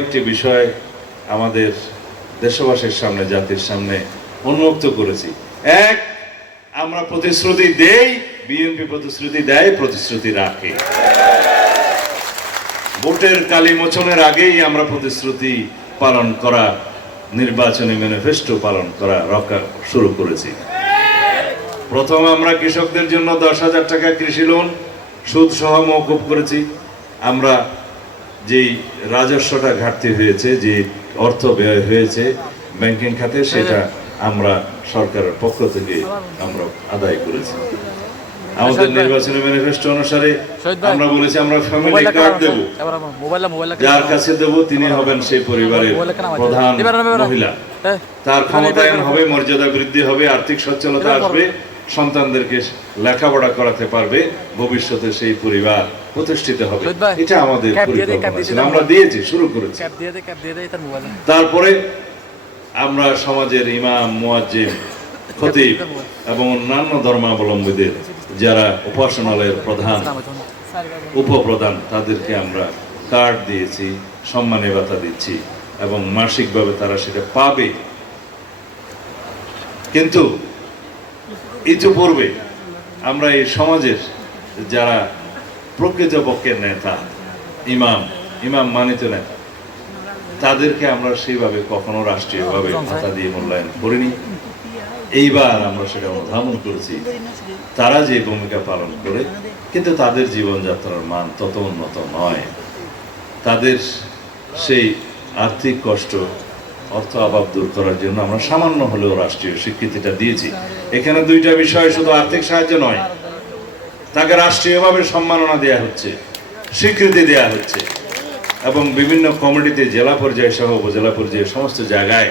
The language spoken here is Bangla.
একটি বিষয় আমাদের দেশবাসীর সামনে, জাতির সামনে উন্মুক্ত করেছি। এক, আমরা প্রতিশ্রুতি দেই, বিএনপি প্রতিশ্রুতি দেয়, প্রতিশ্রুতি রাখে। ভোটের কালি মোচনের আগেই আমরা প্রতিশ্রুতি পালন করা, নির্বাচনী ম্যানিফেস্টো পালন করা রক্ষা শুরু করেছি। প্রথম আমরা কৃষকদের জন্য 10,000 টাকা কৃষি লোন সুদ সহ মওকুফ করেছি। আমরা যেই রাজস্বটা ঘাটতি হয়েছে, যে অর্থ ব্যয় হয়েছে ব্যাংকিং খাতে, সেটা আমরা সরকারের পক্ষ থেকে আমরা আদায় করেছি। আমাদের নির্বাচনী ম্যানিফেস্টো অনুসারে আমরা বলেছি আমরা ফ্যামিলি কার্ড দেব, যার কাছে দেব তিনি হবেন সেই পরিবারের প্রধান মহিলা। তার ক্ষমতায়ন হবে, মর্যাদা বৃদ্ধি হবে, আর্থিক সচ্ছলতা আসবে, সন্তানদেরকে লেখাপড়া করাতে পারবে, ভবিষ্যতে সেই পরিবার প্রতিষ্ঠিত হবে। এটা আমাদের পরিকল্পনা ছিল, আমরা দিয়েছি, শুরু করেছি। তারপরে আমরা সমাজের ইমাম, মুয়াজ্জিন, খতিব এবং অন্যান্য ধর্মাবলম্বীদের যারা উপাসনালয়ের প্রধান, উপপ্রধান, তাদেরকে আমরা কার্ড দিয়েছি, সম্মানী ভাতা দিচ্ছি এবং মাসিকভাবে তারা সেটা পাবে। কিন্তু ইতিপূর্বে আমরা এই সমাজের যারা প্রকৃতপক্ষের নেতা, ইমাম মানিত নেতা, তাদেরকে আমরা সেইভাবে কখনো রাষ্ট্রীয়ভাবে ভাতা দিয়ে মূল্যায়ন করিনি। এইবার আমরা সেটা অনুধাবন করেছি তারা যে ভূমিকা পালন করে, কিন্তু তাদের জীবনযাত্রার মান তত উন্নত নয়। তাদের সেই আর্থিক কষ্ট, অর্থ অভাব দূর করার জন্য আমরা সামান্য হলেও রাষ্ট্রীয় স্বীকৃতিটা দিয়েছি। এখানে দুইটা বিষয়, শুধু আর্থিক সাহায্য নয়, তাকে রাষ্ট্রীয়ভাবে সম্মাননা দেয়া হচ্ছে, স্বীকৃতি দেয়া হচ্ছে এবং বিভিন্ন কমিটিতে জেলা পর্যায়ে সহ উপজেলা পর্যায়ে সমস্ত জায়গায়